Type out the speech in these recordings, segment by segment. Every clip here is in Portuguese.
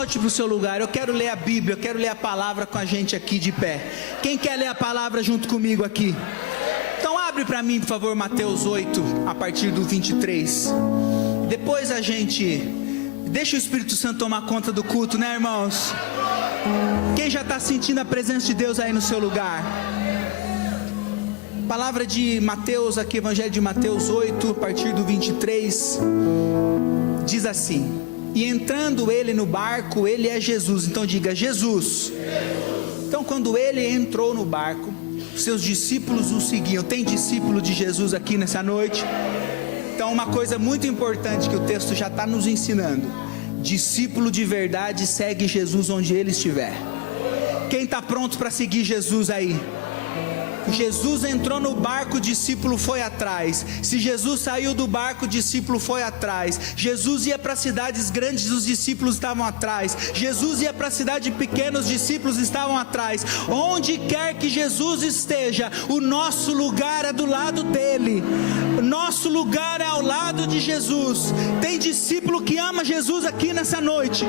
volte para o seu lugar. Eu quero ler a Bíblia, eu quero ler a palavra com a gente aqui de pé. Quem quer ler a palavra junto comigo aqui? Então abre para mim, por favor, Mateus 8, a partir do 23. Depois a gente deixa o Espírito Santo tomar conta do culto, né, irmãos? Quem já está sentindo a presença de Deus aí no seu lugar? Palavra de Mateus aqui, Evangelho de Mateus 8, a partir do 23, diz assim: e entrando ele no barco, ele é Jesus. Então diga, Jesus. Então quando ele entrou no barco, seus discípulos o seguiam. Tem discípulo de Jesus aqui nessa noite? Então uma coisa muito importante que o texto já está nos ensinando: discípulo de verdade segue Jesus onde ele estiver. Quem está pronto para seguir Jesus aí? Jesus entrou no barco, o discípulo foi atrás. Se Jesus saiu do barco, o discípulo foi atrás. Jesus ia para cidades grandes, os discípulos estavam atrás. Jesus ia para cidade pequena, os discípulos estavam atrás. Onde quer que Jesus esteja, o nosso lugar é do lado dele. O nosso lugar é ao lado de Jesus. Tem discípulo que ama Jesus aqui nessa noite.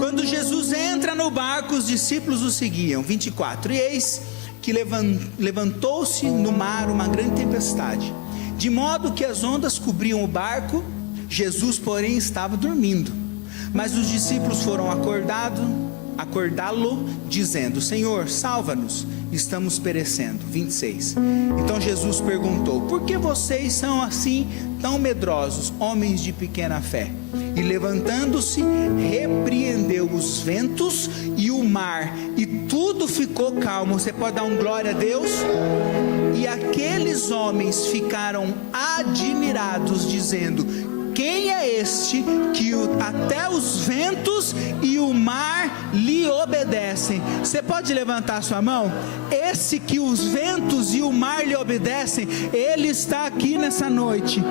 Quando Jesus entra no barco, os discípulos o seguiam. 24. E eis que levantou-se no mar uma grande tempestade, de modo que as ondas cobriam o barco. Jesus, porém, estava dormindo. Mas os discípulos foram acordá-lo, dizendo: Senhor, salva-nos, estamos perecendo. 26. Então Jesus perguntou: por que vocês são assim tão medrosos, homens de pequena fé? E levantando-se, repreendeu os ventos e o mar, e tudo ficou calmo. Você pode dar um glória a Deus? E aqueles homens ficaram admirados, dizendo: quem é este que até os ventos e o mar lhe obedecem? Você pode levantar sua mão? Esse que os ventos e o mar lhe obedecem, ele está aqui nessa noite.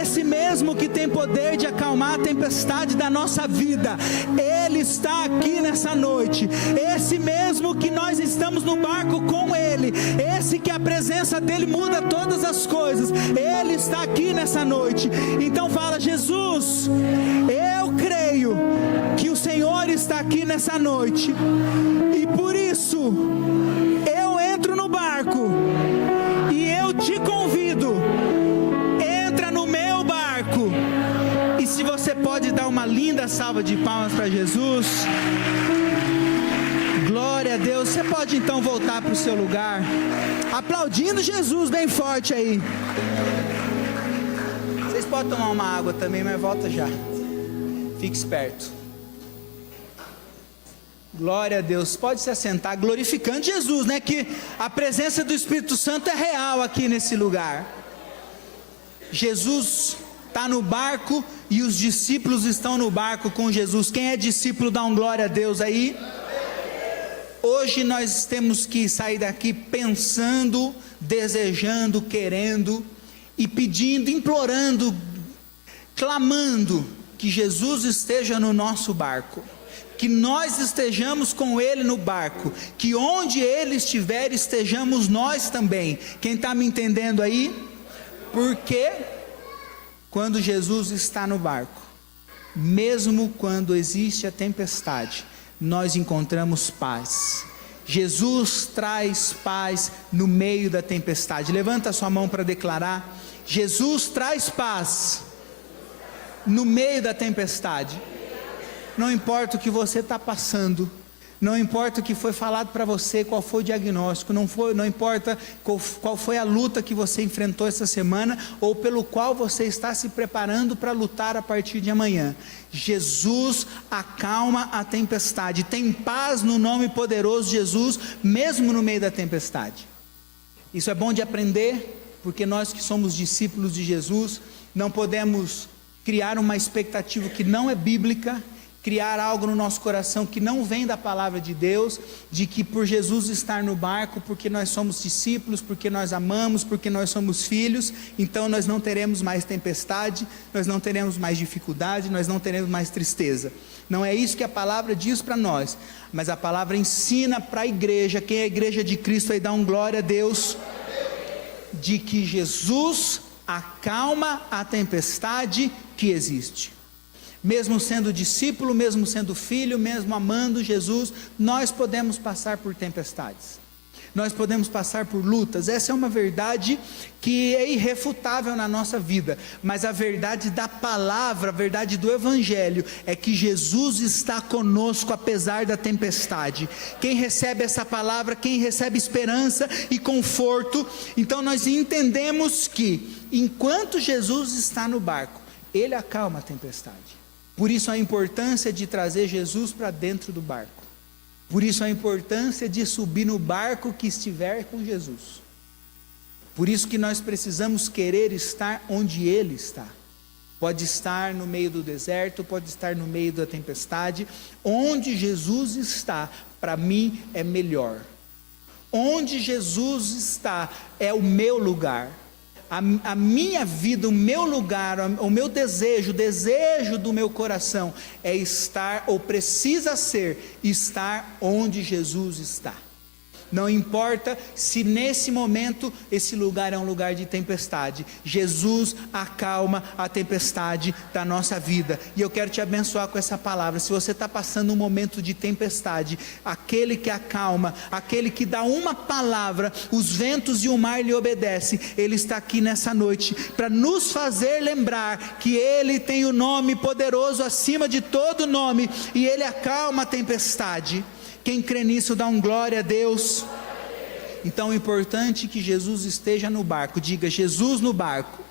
Esse mesmo que tem poder de acalmar a tempestade da nossa vida, ele está aqui nessa noite. Esse mesmo que nós estamos no barco com ele, esse que a presença dele muda todas as coisas, ele está aqui nessa noite. Então fala: Jesus, eu creio que o Senhor está aqui nessa noite, e por isso eu entro no barco e eu te convido, entra no meu barco. E se você pode dar uma linda salva de palmas para Jesus, glória a Deus. Você pode então voltar para o seu lugar, aplaudindo Jesus bem forte aí. Vocês podem tomar uma água também, mas volta já. Fique esperto. Glória a Deus. Pode se assentar, glorificando Jesus, né? Que a presença do Espírito Santo é real aqui nesse lugar. Jesus está no barco e os discípulos estão no barco com Jesus. Quem é discípulo, dá um glória a Deus aí. Hoje nós temos que sair daqui pensando, desejando, querendo e pedindo, implorando, clamando que Jesus esteja no nosso barco, que nós estejamos com ele no barco, que onde ele estiver estejamos nós também. Quem está me entendendo aí? Porque quando Jesus está no barco, mesmo quando existe a tempestade, nós encontramos paz. Jesus traz paz no meio da tempestade. Levanta a sua mão para declarar: Jesus traz paz no meio da tempestade. Não importa o que você está passando, não importa o que foi falado para você, qual foi o diagnóstico, não importa qual foi a luta que você enfrentou essa semana, ou pelo qual você está se preparando para lutar a partir de amanhã. Jesus acalma a tempestade, tem paz no nome poderoso de Jesus, mesmo no meio da tempestade. Isso é bom de aprender, porque nós que somos discípulos de Jesus, não podemos criar uma expectativa que não é bíblica, criar algo no nosso coração que não vem da palavra de Deus, de que por Jesus estar no barco, porque nós somos discípulos, porque nós amamos, porque nós somos filhos, então nós não teremos mais tempestade, nós não teremos mais dificuldade, nós não teremos mais tristeza. Não é isso que a palavra diz para nós, mas a palavra ensina para a igreja. Quem é a igreja de Cristo aí, dá um glória a Deus, de que Jesus acalma a tempestade que existe. Mesmo sendo discípulo, mesmo sendo filho, mesmo amando Jesus, nós podemos passar por tempestades. Nós podemos passar por lutas. Essa é uma verdade que é irrefutável na nossa vida, mas a verdade da palavra, a verdade do Evangelho, é que Jesus está conosco apesar da tempestade. Quem recebe essa palavra, quem recebe esperança e conforto, então nós entendemos que, enquanto Jesus está no barco, Ele acalma a tempestade. Por isso a importância de trazer Jesus para dentro do barco. Por isso a importância de subir no barco que estiver com Jesus. Por isso que nós precisamos querer estar onde Ele está. Pode estar no meio do deserto, pode estar no meio da tempestade. Onde Jesus está, para mim é melhor. Onde Jesus está é o meu lugar. A minha vida, o meu lugar, o meu desejo, o desejo do meu coração é estar, ou precisa ser, estar onde Jesus está. Não importa se nesse momento esse lugar é um lugar de tempestade, Jesus acalma a tempestade da nossa vida. E eu quero te abençoar com essa palavra. Se você está passando um momento de tempestade, aquele que acalma, aquele que dá uma palavra, os ventos e o mar lhe obedecem, Ele está aqui nessa noite para nos fazer lembrar que Ele tem o nome poderoso acima de todo nome, e Ele acalma a tempestade. Quem crê nisso dá um glória a Deus. Então é importante que Jesus esteja no barco. Diga: Jesus no barco.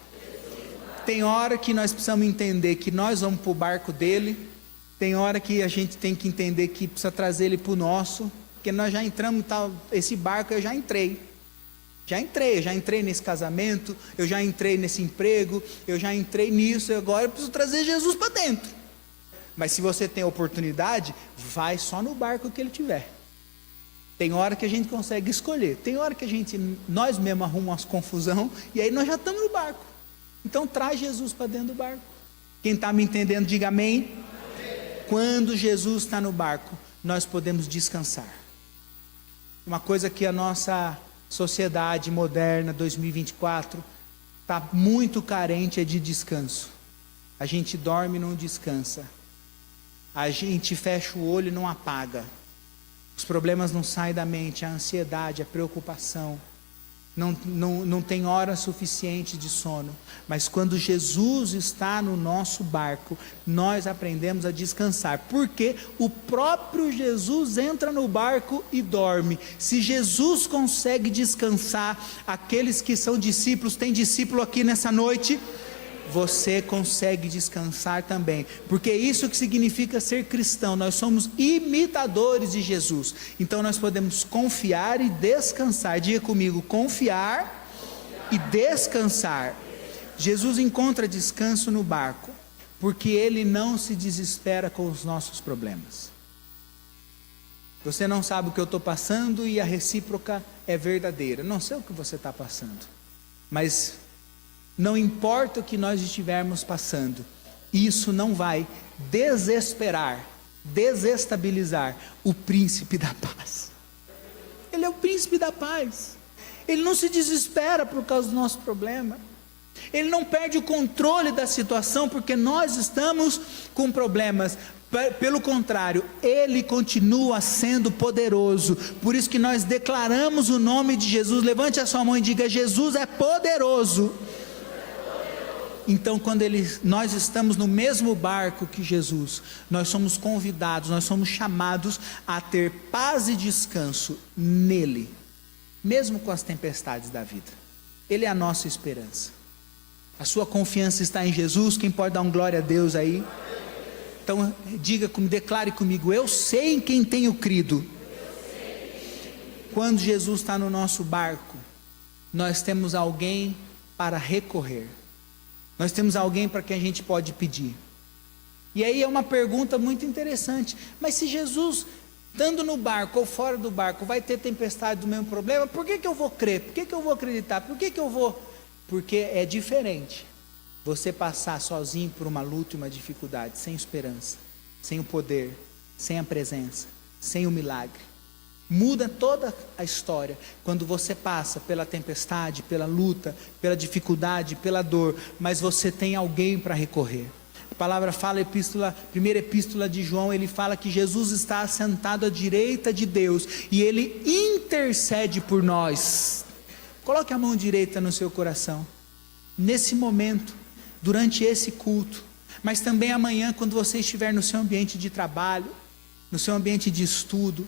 Tem hora que nós precisamos entender que nós vamos para o barco dele. Tem hora que a gente tem que entender que precisa trazer ele para o nosso. Porque nós já entramos, esse barco eu já entrei. Já entrei nesse casamento, eu já entrei nesse emprego, eu já entrei nisso, agora eu preciso trazer Jesus para dentro. Mas se você tem a oportunidade, vai só no barco que ele tiver. Tem hora que a gente consegue escolher, tem hora que nós mesmos arrumamos confusão, e aí nós já estamos no barco. Então traz Jesus para dentro do barco. Quem está me entendendo, diga amém. Quando Jesus está no barco, nós podemos descansar. Uma coisa que a nossa sociedade moderna, 2024, está muito carente é de descanso. A gente dorme e não descansa. A gente fecha o olho e não apaga. Os problemas não saem da mente, a ansiedade, a preocupação. Não tem hora suficiente de sono. Mas quando Jesus está no nosso barco, nós aprendemos a descansar. Porque o próprio Jesus entra no barco e dorme. Se Jesus consegue descansar, aqueles que são discípulos, tem discípulo aqui nessa noite, você consegue descansar também, porque é isso que significa ser cristão. Nós somos imitadores de Jesus, então nós podemos confiar e descansar. Diga comigo: confiar e descansar. Jesus encontra descanso no barco, porque Ele não se desespera com os nossos problemas. Você não sabe o que eu estou passando e a recíproca é verdadeira. Não sei o que você está passando, mas não importa o que nós estivermos passando, isso não vai desestabilizar o príncipe da paz. Ele é o príncipe da paz. Ele não se desespera por causa do nosso problema. Ele não perde o controle da situação porque nós estamos com problemas. Pelo contrário, Ele continua sendo poderoso. Por isso que nós declaramos o nome de Jesus. Levante a sua mão e diga: Jesus é poderoso. Então quando nós estamos no mesmo barco que Jesus, nós somos convidados, nós somos chamados a ter paz e descanso nele, mesmo com as tempestades da vida. Ele é a nossa esperança. A sua confiança está em Jesus. Quem pode dar um glória a Deus aí? Então declare comigo: eu sei em quem tenho crido. Quando Jesus está no nosso barco, nós temos alguém para recorrer. Nós temos alguém para quem a gente pode pedir. E aí é uma pergunta muito interessante: mas se Jesus, estando no barco ou fora do barco, vai ter tempestade do mesmo problema, por que eu vou crer? Por que eu vou acreditar? Por que eu vou? Porque é diferente você passar sozinho por uma luta e uma dificuldade, sem esperança, sem o poder, sem a presença, sem o milagre. Muda toda a história quando você passa pela tempestade, pela luta, pela dificuldade, pela dor, mas você tem alguém para recorrer. A palavra fala, primeira epístola de João, ele fala que Jesus está assentado à direita de Deus, e ele intercede por nós. Coloque a mão direita no seu coração, nesse momento, durante esse culto, mas também amanhã, quando você estiver no seu ambiente de trabalho, no seu ambiente de estudo,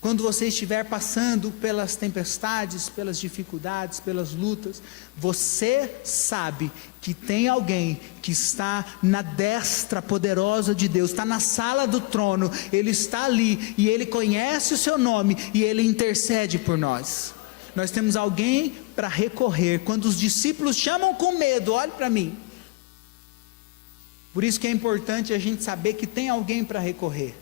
quando você estiver passando pelas tempestades, pelas dificuldades, pelas lutas, você sabe que tem alguém que está na destra poderosa de Deus, está na sala do trono, ele está ali, e ele conhece o seu nome, e ele intercede por nós. Nós temos alguém para recorrer. Quando os discípulos chamam com medo, olhe para mim. Por isso que é importante a gente saber que tem alguém para recorrer,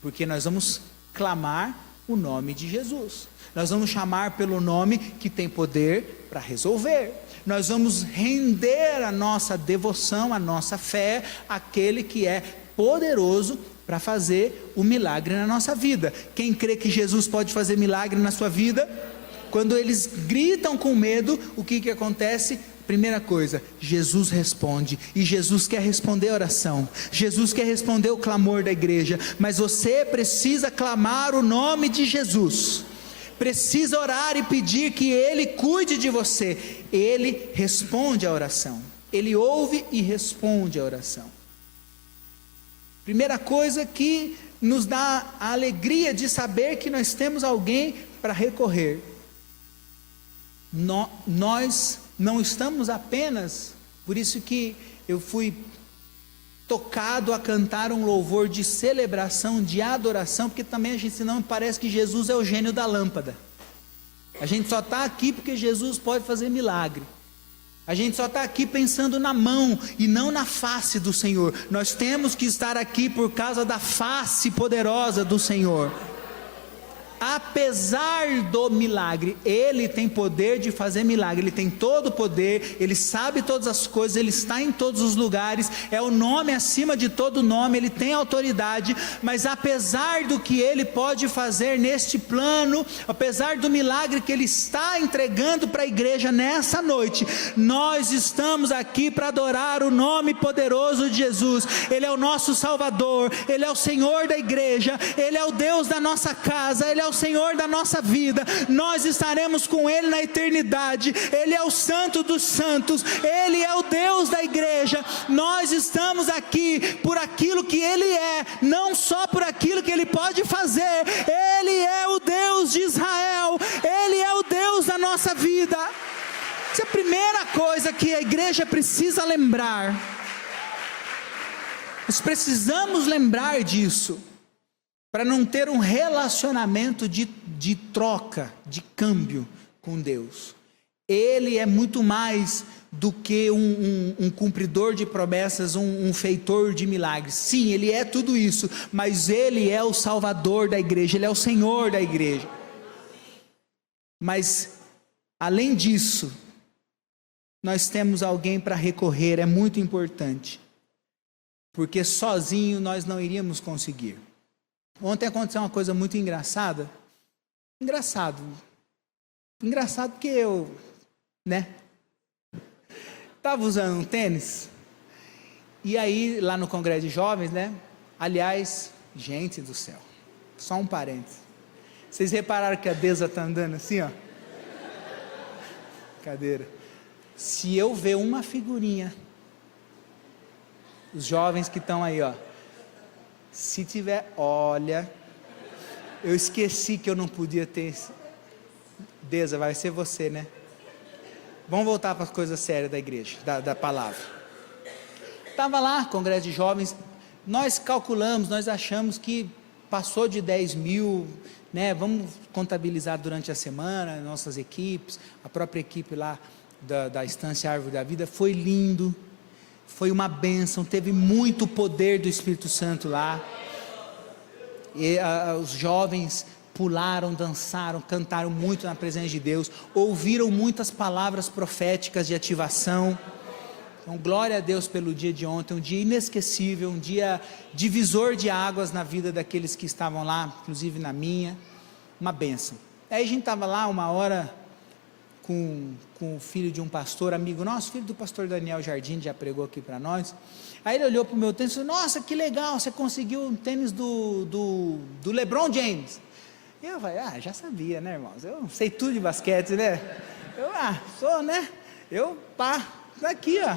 porque nós vamos clamar o nome de Jesus, nós vamos chamar pelo nome que tem poder para resolver, nós vamos render a nossa devoção, a nossa fé, àquele que é poderoso para fazer o milagre na nossa vida. Quem crê que Jesus pode fazer milagre na sua vida? Quando eles gritam com medo, o que acontece? Primeira coisa, Jesus responde, e Jesus quer responder a oração, Jesus quer responder o clamor da igreja, mas você precisa clamar o nome de Jesus, precisa orar e pedir que Ele cuide de você. Ele responde a oração, Ele ouve e responde a oração. Primeira coisa que nos dá a alegria de saber que nós temos alguém para recorrer. Nós não estamos apenas, por isso que eu fui tocado a cantar um louvor de celebração, de adoração, porque também a gente, senão parece que Jesus é o gênio da lâmpada. A gente só está aqui porque Jesus pode fazer milagre. A gente só está aqui pensando na mão e não na face do Senhor. Nós temos que estar aqui por causa da face poderosa do Senhor. Apesar do milagre, Ele tem poder de fazer milagre, Ele tem todo o poder, Ele sabe todas as coisas, Ele está em todos os lugares, é o nome acima de todo nome, Ele tem autoridade, mas apesar do que Ele pode fazer neste plano, apesar do milagre que Ele está entregando para a igreja nessa noite, nós estamos aqui para adorar o nome poderoso de Jesus. Ele é o nosso Salvador, Ele é o Senhor da igreja, Ele é o Deus da nossa casa, Ele é o Senhor da nossa vida, nós estaremos com Ele na eternidade, Ele é o Santo dos Santos, Ele é o Deus da igreja, nós estamos aqui por aquilo que Ele é, não só por aquilo que Ele pode fazer. Ele é o Deus de Israel, Ele é o Deus da nossa vida. Essa é a primeira coisa que a igreja precisa lembrar, nós precisamos lembrar disso, para não ter um relacionamento de troca, de câmbio com Deus. Ele é muito mais do que um cumpridor de promessas, um feitor de milagres. Sim, Ele é tudo isso, mas Ele é o Salvador da igreja, Ele é o Senhor da igreja. Mas, além disso, nós temos alguém para recorrer, é muito importante, porque sozinho nós não iríamos conseguir. Ontem aconteceu uma coisa muito engraçada. Engraçado porque eu, estava usando um tênis, e aí lá no Congresso de Jovens, aliás, gente do céu, só um parênteses, vocês repararam que a Deza está andando assim, ó? Cadeira. Se eu ver uma figurinha, os jovens que estão aí, ó, se tiver, olha, eu esqueci que eu não podia ter. Deza, vai ser você, Vamos voltar para as coisas sérias da igreja, da palavra. Estava lá, Congresso de Jovens, nós calculamos, nós achamos que passou de 10 mil, vamos contabilizar durante a semana, nossas equipes, a própria equipe lá da Estância Árvore da Vida, foi lindo. Foi uma bênção, teve muito poder do Espírito Santo lá, e os jovens pularam, dançaram, cantaram muito na presença de Deus, ouviram muitas palavras proféticas de ativação. Então, glória a Deus pelo dia de ontem, um dia inesquecível, um dia divisor de águas na vida daqueles que estavam lá, inclusive na minha, uma bênção. Aí a gente estava lá uma hora com o filho de um pastor, amigo nosso, filho do pastor Daniel Jardim, já pregou aqui para nós. Aí ele olhou para o meu tênis e falou: nossa, que legal, você conseguiu um tênis do LeBron James. E eu falei: já sabia, né, irmãos? Eu sei tudo de basquete, né? Sou, né? Daqui, ó,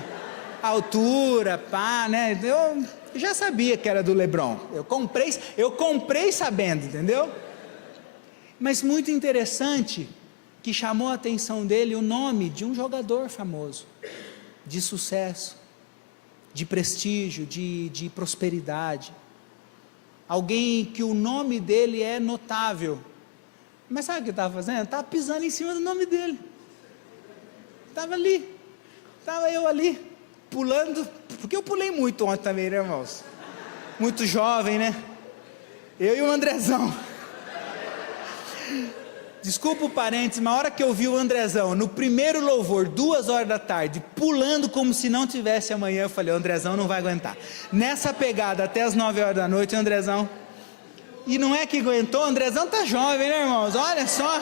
altura, né? Eu já sabia que era do LeBron. Eu comprei sabendo, entendeu? Mas muito interessante que chamou a atenção dele o nome de um jogador famoso, de sucesso, de prestígio, de prosperidade, alguém que o nome dele é notável. Mas sabe o que eu estava fazendo? Eu estava pisando em cima do nome dele. Estava eu ali, pulando, porque eu pulei muito ontem também, né, irmãos? Muito jovem, né? Eu e o Andrezão. Desculpa o parênteses, mas a hora que eu vi o Andrezão, no primeiro louvor, 2 horas da tarde, pulando como se não tivesse amanhã, eu falei: o Andrezão não vai aguentar. Nessa pegada, até as 9 horas da noite, o Andrezão, e não é que aguentou, o Andrezão tá jovem, né, irmãos? Olha só.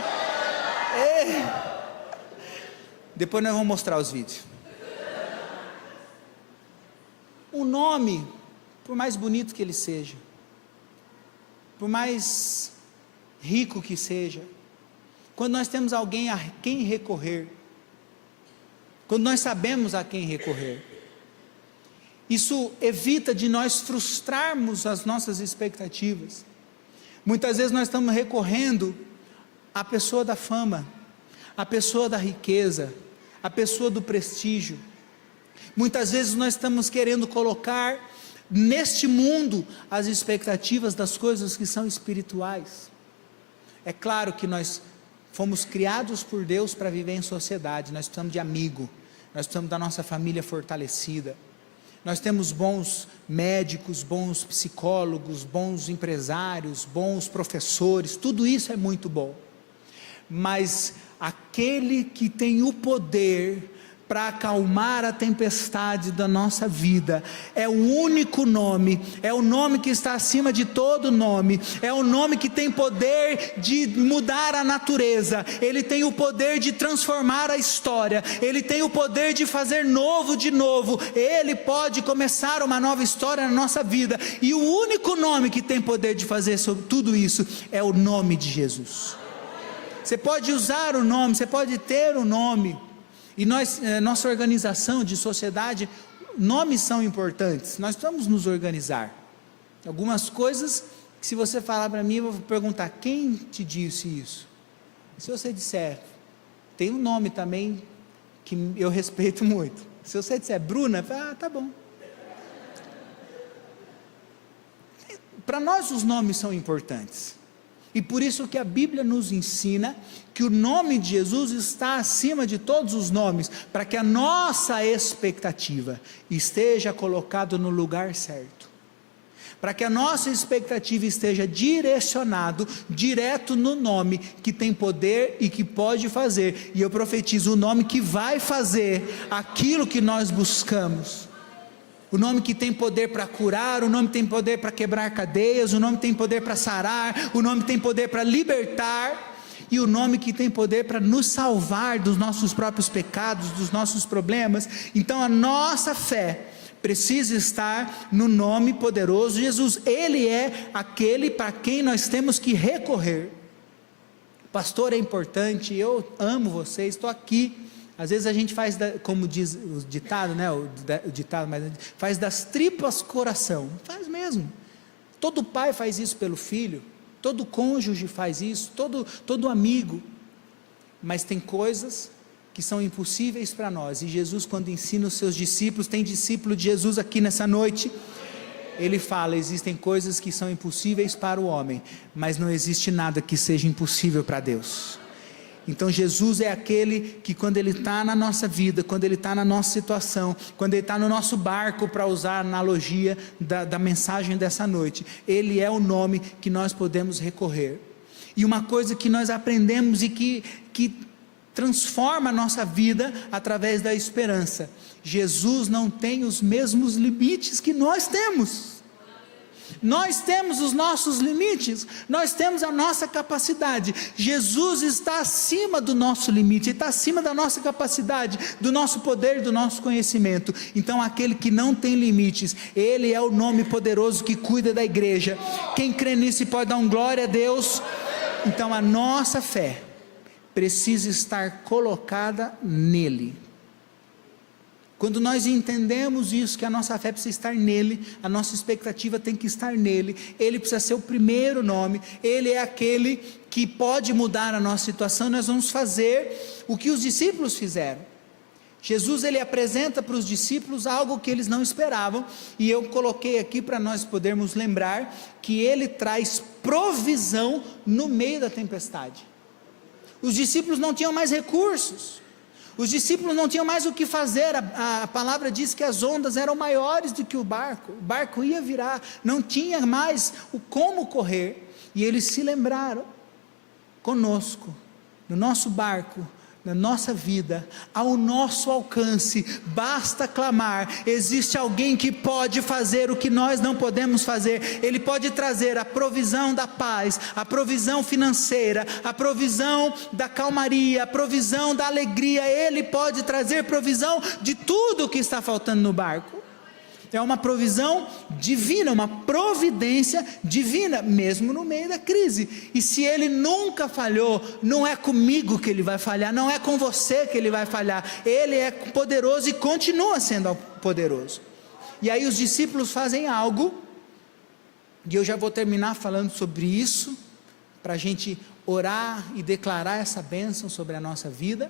Depois nós vamos mostrar os vídeos. O nome, por mais bonito que ele seja, por mais rico que seja, quando nós temos alguém a quem recorrer, quando nós sabemos a quem recorrer, isso evita de nós frustrarmos as nossas expectativas. Muitas vezes nós estamos recorrendo à pessoa da fama, à pessoa da riqueza, à pessoa do prestígio. Muitas vezes nós estamos querendo colocar neste mundo as expectativas das coisas que são espirituais. É claro que nós fomos criados por Deus para viver em sociedade, nós precisamos de amigo, nós precisamos da nossa família fortalecida, nós temos bons médicos, bons psicólogos, bons empresários, bons professores, tudo isso é muito bom, mas aquele que tem o poder para acalmar a tempestade da nossa vida, é o único nome, é o nome que está acima de todo nome, é o nome que tem poder de mudar a natureza, ele tem o poder de transformar a história, ele tem o poder de fazer novo de novo, ele pode começar uma nova história na nossa vida, e o único nome que tem poder de fazer sobre tudo isso, é o nome de Jesus. Você pode usar o nome, você pode ter o nome, e nossa organização de sociedade, nomes são importantes, nós precisamos nos organizar. Algumas coisas que, se você falar para mim, eu vou perguntar: quem te disse isso? Se você disser, tem um nome também que eu respeito muito. Se você disser Bruna, tá bom. Para nós os nomes são importantes, e por isso que a Bíblia nos ensina que o nome de Jesus está acima de todos os nomes, para que a nossa expectativa esteja colocada no lugar certo, para que a nossa expectativa esteja direcionado direto no nome que tem poder e que pode fazer, e eu profetizo o nome que vai fazer aquilo que nós buscamos, o nome que tem poder para curar, o nome que tem poder para quebrar cadeias, o nome que tem poder para sarar, o nome que tem poder para libertar, e o nome que tem poder para nos salvar dos nossos próprios pecados, dos nossos problemas. Então a nossa fé precisa estar no nome poderoso de Jesus, ele é aquele para quem nós temos que recorrer. Pastor, é importante, eu amo vocês, estou aqui. Às vezes a gente faz, como diz o ditado, né? O ditado, mas faz das tripas coração. Faz mesmo. Todo pai faz isso pelo filho, todo cônjuge faz isso, todo amigo. Mas tem coisas que são impossíveis para nós. E Jesus, quando ensina os seus discípulos, tem discípulo de Jesus aqui nessa noite, ele fala: existem coisas que são impossíveis para o homem, mas não existe nada que seja impossível para Deus. Então Jesus é aquele que, quando ele está na nossa vida, quando ele está na nossa situação, quando ele está no nosso barco, para usar a analogia da mensagem dessa noite, ele é o nome que nós podemos recorrer. E uma coisa que nós aprendemos e que transforma a nossa vida através da esperança: Jesus não tem os mesmos limites que nós temos. Nós temos os nossos limites, nós temos a nossa capacidade. Jesus está acima do nosso limite, está acima da nossa capacidade, do nosso poder, do nosso conhecimento. Então aquele que não tem limites, Ele é o nome poderoso que cuida da igreja. Quem crê nisso pode dar um glória a Deus. Então a nossa fé precisa estar colocada nele. Quando nós entendemos isso, que a nossa fé precisa estar nele, a nossa expectativa tem que estar nele, ele precisa ser o primeiro nome, ele é aquele que pode mudar a nossa situação. Nós vamos fazer o que os discípulos fizeram. Jesus, ele apresenta para os discípulos algo que eles não esperavam, e eu coloquei aqui para nós podermos lembrar, que ele traz provisão no meio da tempestade. Os discípulos não tinham mais recursos, os discípulos não tinham mais o que fazer, a palavra diz que as ondas eram maiores do que o barco ia virar, não tinha mais o como correr, e eles se lembraram, conosco, no nosso barco, na nossa vida, ao nosso alcance, basta clamar, existe alguém que pode fazer o que nós não podemos fazer. Ele pode trazer a provisão da paz, a provisão financeira, a provisão da calmaria, a provisão da alegria. Ele pode trazer provisão de tudo o que está faltando no barco. É uma provisão divina, uma providência divina, mesmo no meio da crise. E se ele nunca falhou, não é comigo que ele vai falhar, não é com você que ele vai falhar. Ele é poderoso e continua sendo poderoso. E aí os discípulos fazem algo, e eu já vou terminar falando sobre isso, para a gente orar e declarar essa bênção sobre a nossa vida.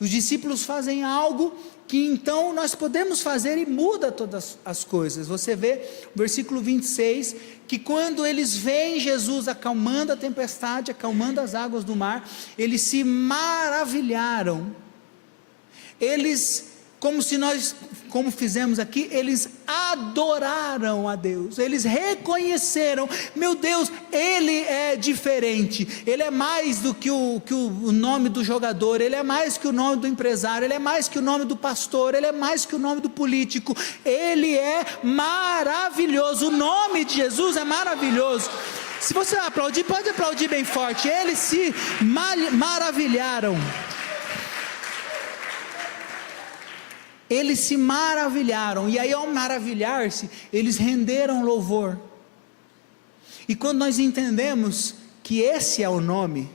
Os discípulos fazem algo que então nós podemos fazer e muda todas as coisas. Você vê o versículo 26, que quando eles veem Jesus acalmando a tempestade, acalmando as águas do mar, eles se maravilharam. Eles, como fizemos aqui, eles adoraram a Deus, eles reconheceram, meu Deus, Ele é diferente, Ele é mais do que o nome do jogador, Ele é mais que o nome do empresário, Ele é mais que o nome do pastor, Ele é mais que o nome do político, Ele é maravilhoso, o nome de Jesus é maravilhoso. Se você aplaudir, pode aplaudir bem forte. Eles se maravilharam. Eles se maravilharam, e aí ao maravilhar-se, eles renderam louvor. E quando nós entendemos que esse é o nome,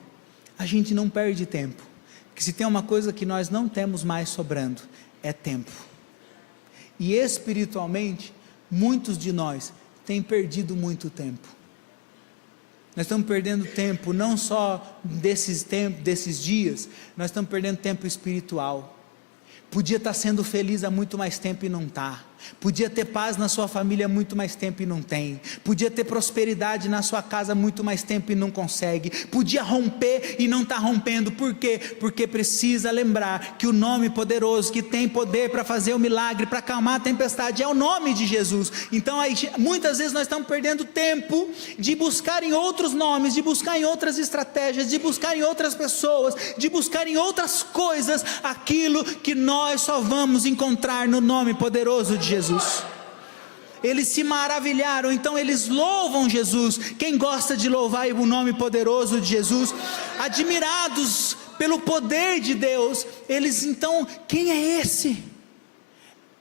a gente não perde tempo, porque se tem uma coisa que nós não temos mais sobrando, é tempo. E espiritualmente, muitos de nós têm perdido muito tempo. Nós estamos perdendo tempo, não só desses dias, nós estamos perdendo tempo espiritual. Podia estar sendo feliz há muito mais tempo e não está. Podia ter paz na sua família há muito mais tempo e não tem. Podia ter prosperidade na sua casa há muito mais tempo e não consegue. Podia romper e não está rompendo. Por quê? Porque precisa lembrar que o nome poderoso, que tem poder para fazer o milagre, para acalmar a tempestade, é o nome de Jesus. Então aí, muitas vezes nós estamos perdendo tempo de buscar em outros nomes, de buscar em outras estratégias, de buscar em outras pessoas, de buscar em outras coisas, aquilo que nós só vamos encontrar no nome poderoso de Jesus. Eles se maravilharam, então eles louvam Jesus. Quem gosta de louvar o nome poderoso de Jesus, admirados pelo poder de Deus, eles então, quem é esse?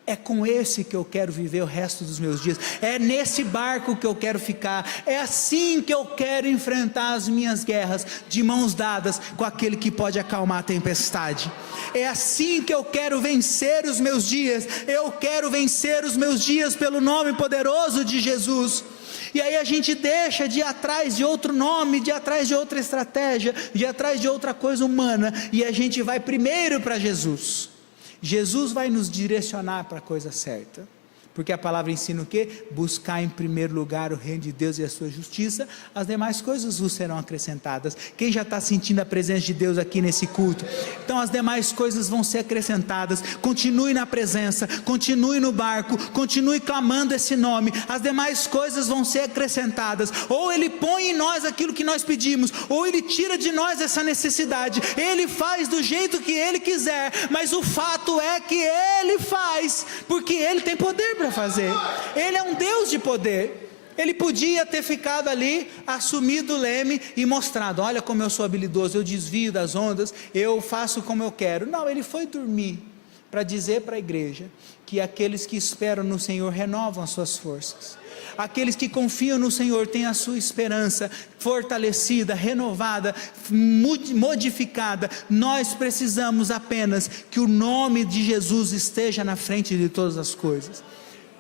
É com esse que eu quero viver o resto dos meus dias, é nesse barco que eu quero ficar, é assim que eu quero enfrentar as minhas guerras, de mãos dadas com aquele que pode acalmar a tempestade. É assim que eu quero vencer os meus dias, eu quero vencer os meus dias pelo nome poderoso de Jesus. E aí a gente deixa de ir atrás de outro nome, de ir atrás de outra estratégia, de ir atrás de outra coisa humana, e a gente vai primeiro para Jesus. Jesus vai nos direcionar para a coisa certa, porque a palavra ensina o quê? Buscar em primeiro lugar o reino de Deus e a sua justiça, as demais coisas vos serão acrescentadas. Quem já está sentindo a presença de Deus aqui nesse culto? Então as demais coisas vão ser acrescentadas. Continue na presença, continue no barco, continue clamando esse nome, as demais coisas vão ser acrescentadas. Ou Ele põe em nós aquilo que nós pedimos, ou Ele tira de nós essa necessidade. Ele faz do jeito que Ele quiser, mas o fato é que Ele faz, porque Ele tem poder para fazer. Ele é um Deus de poder. Ele podia ter ficado ali, assumido o leme e mostrado: olha como eu sou habilidoso, eu desvio das ondas, eu faço como eu quero. Não, ele foi dormir para dizer para a igreja que aqueles que esperam no Senhor renovam as suas forças. Aqueles que confiam no Senhor têm a sua esperança fortalecida, renovada, modificada. Nós precisamos apenas que o nome de Jesus esteja na frente de todas as coisas.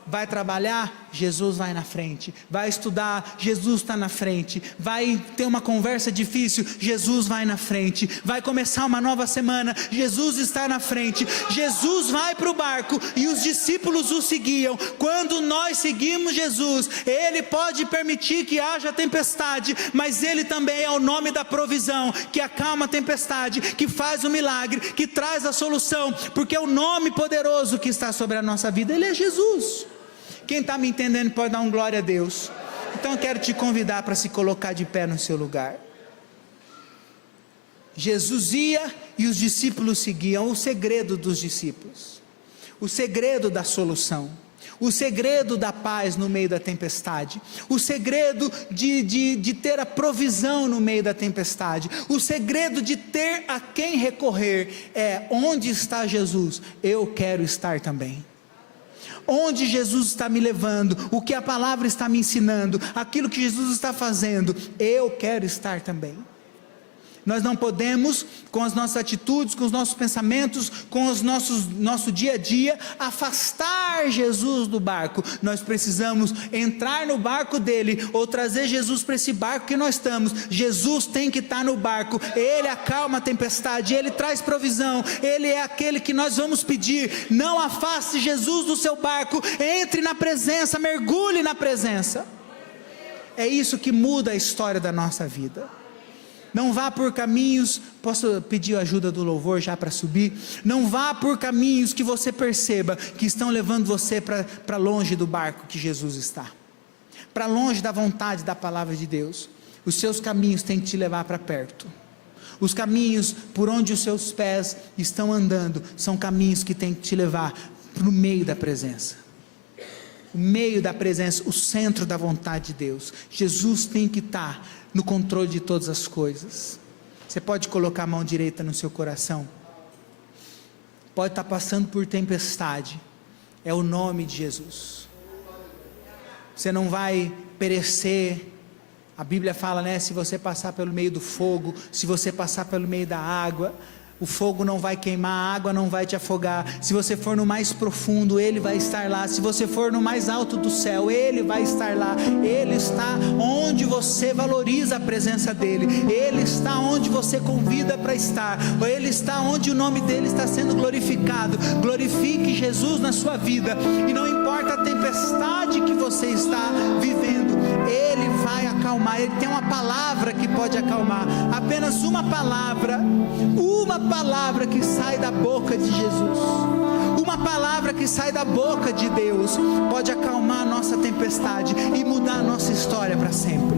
Vai trabalhar? Jesus vai na frente. Vai estudar? Jesus está na frente. Vai ter uma conversa difícil? Jesus vai na frente. Vai começar uma nova semana? Jesus está na frente. Jesus vai para o barco e os discípulos o seguiam. Quando nós seguimos Jesus, Ele pode permitir que haja tempestade, mas Ele também é o nome da provisão, que acalma a tempestade, que faz o milagre, que traz a solução, porque é o nome poderoso que está sobre a nossa vida. Ele é Jesus. Quem está me entendendo pode dar um glória a Deus. Então eu quero te convidar para se colocar de pé no seu lugar. Jesus ia e os discípulos seguiam. O segredo dos discípulos, o segredo da solução, o segredo da paz no meio da tempestade, o segredo de ter a provisão no meio da tempestade, o segredo de ter a quem recorrer é: onde está Jesus? Eu quero estar também. Onde Jesus está me levando, o que a palavra está me ensinando, aquilo que Jesus está fazendo, eu quero estar também. Nós não podemos, com as nossas atitudes, com os nossos pensamentos, com os nosso dia a dia, afastar Jesus do barco. Nós precisamos entrar no barco dele, ou trazer Jesus para esse barco que nós estamos. Jesus tem que estar no barco. Ele acalma a tempestade, Ele traz provisão, Ele é aquele que nós vamos pedir. Não afaste Jesus do seu barco, entre na presença, mergulhe na presença. É isso que muda a história da nossa vida. Não vá por caminhos, posso pedir a ajuda do louvor já para subir? Não vá por caminhos que você perceba que estão levando você para longe do barco que Jesus está, para longe da vontade da palavra de Deus. Os seus caminhos têm que te levar para perto. Os caminhos por onde os seus pés estão andando são caminhos que têm que te levar para o meio da presença. O meio da presença, o centro da vontade de Deus. Jesus tem que estar no controle de todas as coisas. Você pode colocar a mão direita no seu coração. Pode estar passando por tempestade, é o nome de Jesus. Você não vai perecer. A Bíblia fala, né? Se você passar pelo meio do fogo, se você passar pelo meio da água, o fogo não vai queimar, a água não vai te afogar. Se você for no mais profundo, Ele vai estar lá. Se você for no mais alto do céu, Ele vai estar lá. Ele está onde você valoriza a presença dEle. Ele está onde você convida para estar. Ele está onde o nome dEle está sendo glorificado. Glorifique Jesus na sua vida. E não importa a tempestade que você está vivendo, Ele vai acalmar. Ele tem uma palavra que pode acalmar. Apenas uma palavra que sai da boca de Jesus, uma palavra que sai da boca de Deus pode acalmar a nossa tempestade e mudar a nossa história para sempre.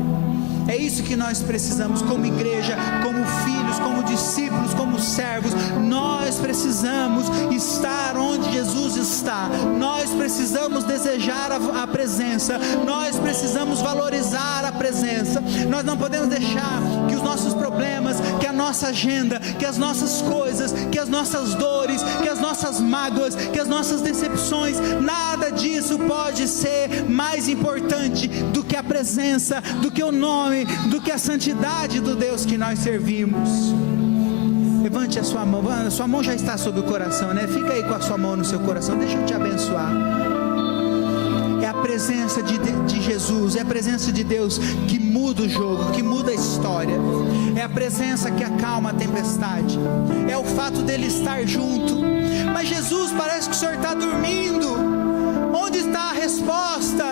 É isso que nós precisamos como igreja, como filhos, como discípulos, como servos. Nós precisamos estar onde Jesus está. Nós precisamos desejar a presença. Nós precisamos valorizar a presença. Nós não podemos deixar que os nossos problemas, que a nossa agenda, que as nossas coisas, que as nossas dores, que as nossas mágoas, que as nossas decepções, nada disso pode ser mais importante do que a presença, do que o nome, do que a santidade do Deus que nós servimos. Levante a sua mão já está sobre o coração, né? Fica aí com a sua mão no seu coração, deixa eu te abençoar. É a presença de Jesus, é a presença de Deus que muda o jogo, que muda a história. É a presença que acalma a tempestade, é o fato dele estar junto. Mas Jesus, parece que o Senhor está dormindo. Onde está a resposta?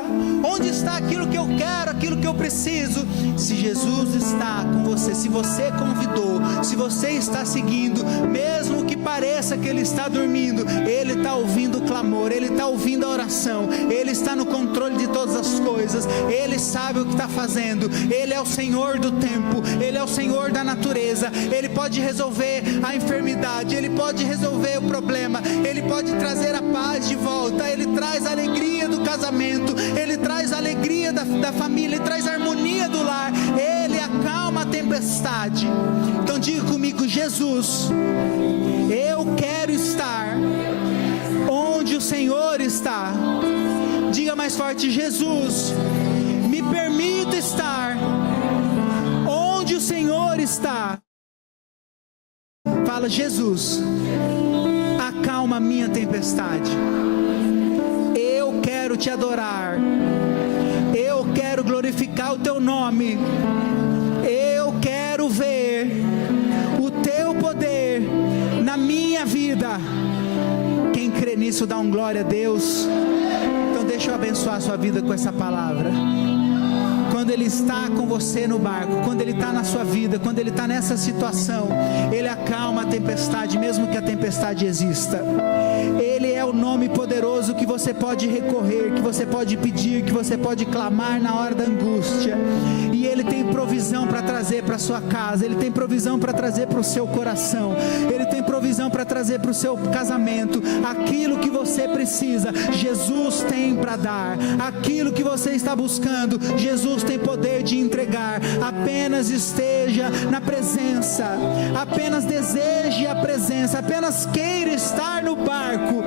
Onde está aquilo que eu quero, aquilo que eu preciso? Se Jesus está com você, se você convidou, se você está seguindo, mesmo que pareça que Ele está dormindo, Ele está ouvindo o clamor, Ele está ouvindo a oração, Ele está no controle de todas as coisas, Ele sabe o que está fazendo, Ele é o Senhor do tempo, Ele é o Senhor da natureza, Ele pode resolver a enfermidade, Ele pode resolver o problema, Ele pode trazer a paz de volta, Ele traz a alegria do casamento, Ele traz traz alegria da família, Ele traz harmonia do lar, Ele acalma a tempestade. Então diga comigo: Jesus, eu quero estar onde o Senhor está. Diga mais forte: Jesus, me permita estar onde o Senhor está. Fala: Jesus, acalma a minha tempestade. Eu quero te adorar, eu quero glorificar o teu nome, eu quero ver o teu poder na minha vida. Quem crê nisso dá um glória a Deus. Então deixa eu abençoar a sua vida com essa palavra. Quando Ele está com você no barco, quando Ele está na sua vida, quando Ele está nessa situação, Ele acalma a tempestade, mesmo que a tempestade exista. Ele é o nome poderoso que você pode recorrer, que você pode pedir, que você pode clamar na hora da angústia. E Ele tem provisão para trazer para a sua casa, Ele tem provisão para trazer para o seu coração, Ele tem provisão para trazer para o seu casamento. Aquilo que você precisa, Jesus tem para dar. Aquilo que você está buscando, Jesus tem poder de entregar. Apenas esteja na presença, apenas deseje a presença, apenas queira estar no barco.